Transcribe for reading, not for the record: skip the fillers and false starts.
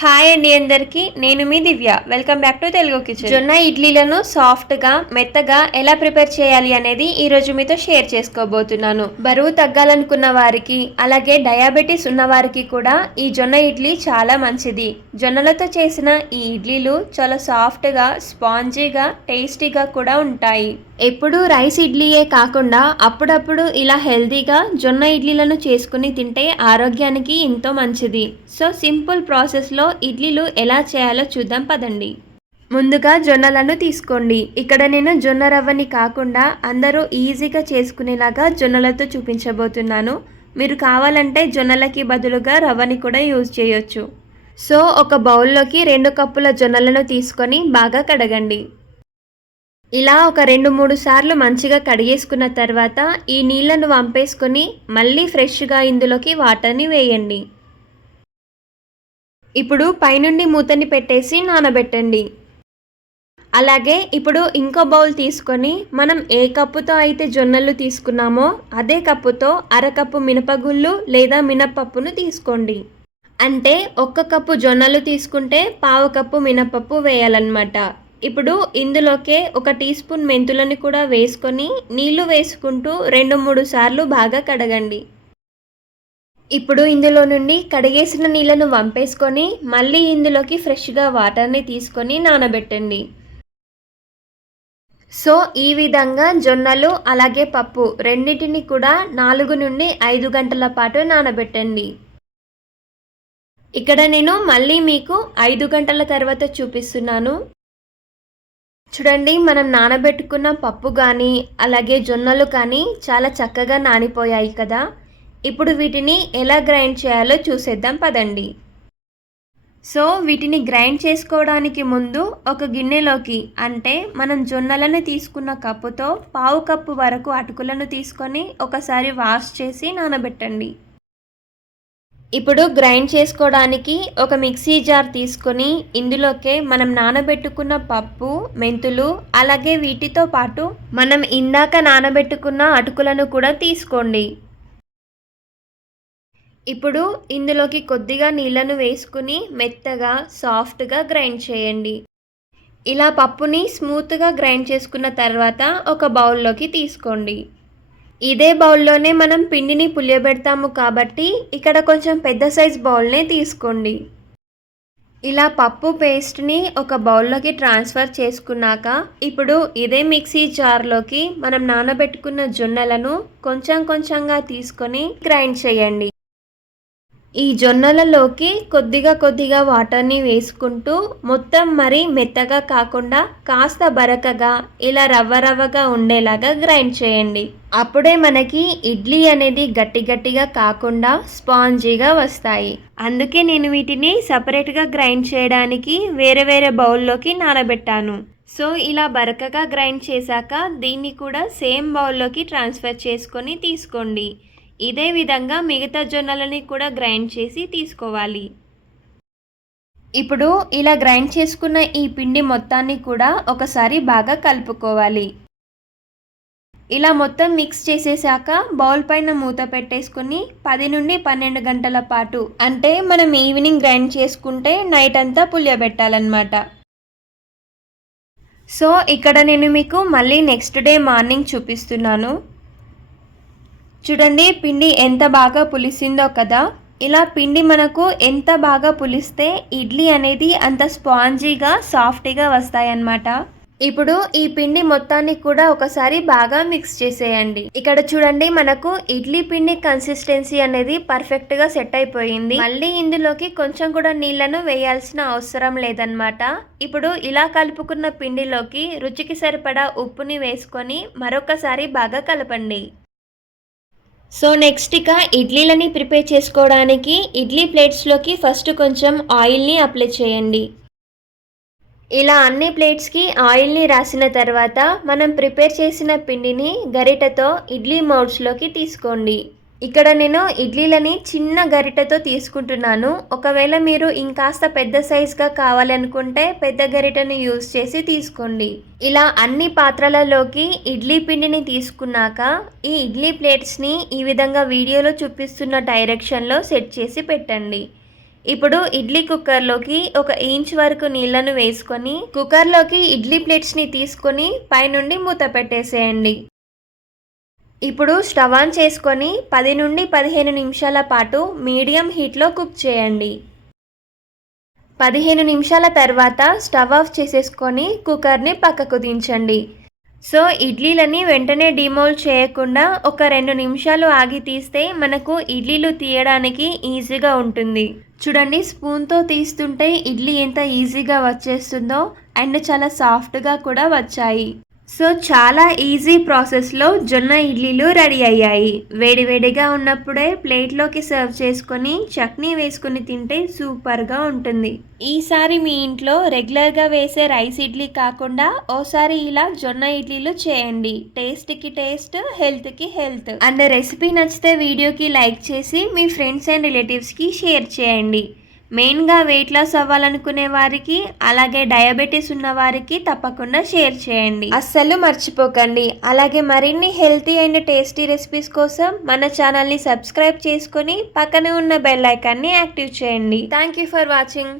Hi అండి అందరికీ, నేను మీ Divya. Welcome back to Telugu kitchen. జొన్న ఇడ్లీలను సాఫ్ట్గా మెత్తగా ఎలా ప్రిపేర్ చేయాలి అనేది ఈరోజు మీతో షేర్ చేసుకోబోతున్నాను. బరువు తగ్గాలనుకున్న వారికి అలాగే డయాబెటీస్ ఉన్న వారికి కూడా ఈ జొన్న ఇడ్లీ చాలా మంచిది. జొన్నలతో చేసిన ఈ ఇడ్లీలు చాలా సాఫ్ట్గా, స్పాంజీగా, టేస్టీగా కూడా ఉంటాయి. ఎప్పుడు రైస్ ఇడ్లీయే కాకుండా అప్పుడప్పుడు ఇలా హెల్తీగా జొన్న ఇడ్లీలను చేసుకుని తింటే ఆరోగ్యానికి ఎంతో మంచిది. సో సింపుల్ ప్రాసెస్లో ఇడ్లీలు ఎలా చేయాలో చూద్దాం పదండి. ముందుగా జొన్నలను తీసుకోండి. ఇక్కడ నేను జొన్న రవ్వని కాకుండా అందరూ ఈజీగా చేసుకునేలాగా జొన్నలతో చూపించబోతున్నాను. మీరు కావాలంటే జొన్నలకి బదులుగా రవ్వని కూడా యూజ్ చేయొచ్చు. సో ఒక బౌల్లోకి 2 కప్పుల జొన్నలను తీసుకొని బాగా కడగండి. ఇలా ఒక 2-3 సార్లు మంచిగా కడిగేసుకున్న తర్వాత ఈ నీళ్లను వంపేసుకొని మళ్ళీ ఫ్రెష్గా ఇందులోకి వాటర్ని వేయండి. ఇప్పుడు పైనుండి మూతని పెట్టేసి నానబెట్టండి. అలాగే ఇప్పుడు ఇంకో బౌల్ తీసుకొని మనం ఏ కప్పుతో అయితే జొన్నలు తీసుకున్నామో అదే కప్పుతో అరకప్పు మినపగుళ్ళు లేదా మినపప్పును తీసుకోండి. అంటే 1 కప్పు జొన్నలు తీసుకుంటే పావు కప్పు మినపప్పు వేయాలన్నమాట. ఇప్పుడు ఇందులోకే 1 టీ స్పూన్ మెంతులను కూడా వేసుకొని నీళ్లు వేసుకుంటూ 2-3 సార్లు బాగా కడగండి. ఇప్పుడు ఇందులో నుండి కడిగేసిన నీళ్లను వంపేసుకొని మళ్ళీ ఇందులోకి ఫ్రెష్గా వాటర్ని తీసుకొని నానబెట్టండి. సో ఈ విధంగా జొన్నలు అలాగే పప్పు రెండింటిని కూడా 4 నుండి 5 గంటల పాటు నానబెట్టండి. ఇక్కడ నేను మళ్ళీ మీకు 5 గంటల తర్వాత చూపిస్తున్నాను. చూడండి, మనం నానబెట్టుకున్న పప్పు కానీ అలాగే జొన్నలు కానీ చాలా చక్కగా నానిపోయాయి కదా. ఇప్పుడు వీటిని ఎలా గ్రైండ్ చేయాలో చూసేద్దాం పదండి. సో వీటిని గ్రైండ్ చేసుకోవడానికి ముందు ఒక గిన్నెలోకి, అంటే మనం జొన్నలను తీసుకున్న కప్పుతో పావు కప్పు వరకు అటుకులను తీసుకొని ఒకసారి వాష్ చేసి నానబెట్టండి. ఇప్పుడు గ్రైండ్ చేసుకోవడానికి ఒక మిక్సీ జార్ తీసుకొని ఇందులోకే మనం నానబెట్టుకున్న పప్పు, మెంతులు అలాగే వీటితో పాటు మనం ఇందాక నానబెట్టుకున్న అటుకులను కూడా తీసుకోండి. ఇప్పుడు ఇందులోకి కొద్దిగా నీళ్లను వేసుకుని మెత్తగా సాఫ్ట్గా గ్రైండ్ చేయండి. ఇలా పప్పుని స్మూత్గా గ్రైండ్ చేసుకున్న తర్వాత ఒక బౌల్లోకి తీసుకోండి. ఇదే బౌల్లోనే మనం పిండిని పులియబెడతాము కాబట్టి ఇక్కడ కొంచెం పెద్ద సైజ్ బౌల్నే తీసుకోండి. ఇలా పప్పు పేస్ట్ని ఒక బౌల్లోకి ట్రాన్స్ఫర్ చేసుకున్నాక ఇప్పుడు ఇదే మిక్సీ జార్లోకి మనం నానబెట్టుకున్న జొన్నలను కొంచెం కొంచెంగా తీసుకొని గ్రైండ్ చేయండి. ఈ జొన్నలలోకి కొద్దిగా వాటర్ని వేసుకుంటూ మొత్తం మరీ మెత్తగా కాకుండా కాస్త బరకగా ఇలా రవ్వగా ఉండేలాగా గ్రైండ్ చేయండి. అప్పుడే మనకి ఇడ్లీ అనేది గట్టిగా కాకుండా స్పాంజీగా వస్తాయి. అందుకే నేను వీటిని సపరేట్గా గ్రైండ్ చేయడానికి వేరే బౌల్లోకి నానబెట్టాను. సో ఇలా బరకగా గ్రైండ్ చేశాక దీన్ని కూడా సేమ్ బౌల్లోకి ట్రాన్స్ఫర్ చేసుకొని తీసుకోండి. ఇదే విధంగా మిగతా జొన్నలని కూడా గ్రైండ్ చేసి తీసుకోవాలి. ఇప్పుడు ఇలా గ్రైండ్ చేసుకున్న ఈ పిండి మొత్తాన్ని కూడా ఒకసారి బాగా కలుపుకోవాలి. ఇలా మొత్తం మిక్స్ చేసేసాక బౌల్ పైన మూత పెట్టేసుకుని 10 నుండి 12 గంటల పాటు, అంటే మనం ఈవినింగ్ గ్రైండ్ చేసుకుంటే నైట్ అంతా పులియబెట్టాలన్నమాట. సో ఇక్కడ నేను మీకు మళ్ళీ నెక్స్ట్ డే మార్నింగ్ చూపిస్తున్నాను. చూడండి, పిండి ఎంత బాగా పులిసిందో కదా. ఇలా పిండి మనకు ఎంత బాగా పులిస్తే ఇడ్లీ అనేది అంత స్పాంజీగా సాఫ్ట్గా వస్తాయన్నమాట. ఇప్పుడు ఈ పిండి మొత్తాన్ని కూడా ఒకసారి బాగా మిక్స్ చేసేయండి. ఇక్కడ చూడండి, మనకు ఇడ్లీ పిండి కన్సిస్టెన్సీ అనేది పర్ఫెక్ట్గా సెట్ అయిపోయింది. మళ్ళీ ఇందులోకి కొంచెం కూడా నీళ్లను వేయాల్సిన అవసరం లేదన్నమాట. ఇప్పుడు ఇలా కలుపుకున్న పిండిలోకి రుచికి సరిపడా ఉప్పుని వేసుకొని మరొకసారి బాగా కలపండి. సో నెక్స్ట్ ఇక ఇడ్లీలని ప్రిపేర్ చేసుకోవడానికి ఇడ్లీ ప్లేట్స్లోకి ఫస్ట్ కొంచెం ఆయిల్ని అప్లై చేయండి. ఇలా అన్ని ప్లేట్స్కి ఆయిల్ని రాసిన తర్వాత మనం ప్రిపేర్ చేసిన పిండిని గరిటెతో ఇడ్లీ మౌల్డ్స్లోకి తీసుకోండి. ఇక్కడ నేను ఇడ్లీలని చిన్న గరిటెతో తీసుకుంటున్నాను. ఒకవేళ మీరు ఇంకాస్త పెద్ద సైజ్గా కావాలనుకుంటే పెద్ద గరిటెను యూజ్ చేసి తీసుకోండి. ఇలా అన్ని పాత్రలలోకి ఇడ్లీ పిండిని తీసుకున్నాక ఈ ఇడ్లీ ప్లేట్స్ని ఈ విధంగా వీడియోలో చూపిస్తున్న డైరెక్షన్లో సెట్ చేసి పెట్టండి. ఇప్పుడు ఇడ్లీ కుక్కర్లోకి 1 ఇంచ్ వరకు నీళ్లను వేసుకొని కుక్కర్లోకి ఇడ్లీ ప్లేట్స్ని తీసుకొని పైనుండి మూత పెట్టేసేయండి. ఇప్పుడు స్టవ్ ఆన్ చేసుకొని 10 నుండి 15 నిమిషాల పాటు మీడియం హీట్లో కుక్ చేయండి. 15 నిమిషాల తర్వాత స్టవ్ ఆఫ్ చేసేసుకొని కుక్కర్ని పక్కకు దించండి. సో ఇడ్లీలని వెంటనే డీమోల్డ్ చేయకుండా ఒక 2 నిమిషాలు ఆగి తీస్తే మనకు ఇడ్లీలు తీయడానికి ఈజీగా ఉంటుంది. చూడండి, స్పూన్తో తీస్తుంటే ఇడ్లీ ఎంత ఈజీగా వచ్చేస్తుందో అండ్ చాలా సాఫ్ట్గా కూడా వచ్చాయి. సో చాలా ఈజీ ప్రాసెస్లో జొన్న ఇడ్లీలు రెడీ అయ్యాయి. వేడివేడిగా ఉన్నప్పుడే ప్లేట్లోకి సర్వ్ చేసుకొని చట్నీ వేసుకుని తింటే సూపర్గా ఉంటుంది. ఈసారి మీ ఇంట్లో రెగ్యులర్గా వేసే రైస్ ఇడ్లీ కాకుండా ఓసారి ఇలా జొన్న ఇడ్లీలు చేయండి. టేస్ట్కి టేస్ట్, హెల్త్కి హెల్త్. అండ్ రెసిపీ నచ్చితే వీడియోకి లైక్ చేసి మీ ఫ్రెండ్స్ అండ్ రిలేటివ్స్కి షేర్ చేయండి. మెయిన్గా వెయిట్ లాస్ అవ్వాలనుకునే వారికి, అలాగే డయాబెటీస్ ఉన్న వారికి తప్పకుండా షేర్ చేయండి. అస్సలు మర్చిపోకండి. అలాగే మరిన్ని హెల్తీ అండ్ టేస్టీ రెసిపీస్ కోసం మన ఛానల్ని సబ్స్క్రైబ్ చేసుకొని పక్కనే ఉన్న బెల్ ఐకాన్ని యాక్టివ్ చేయండి. Thank you for watching.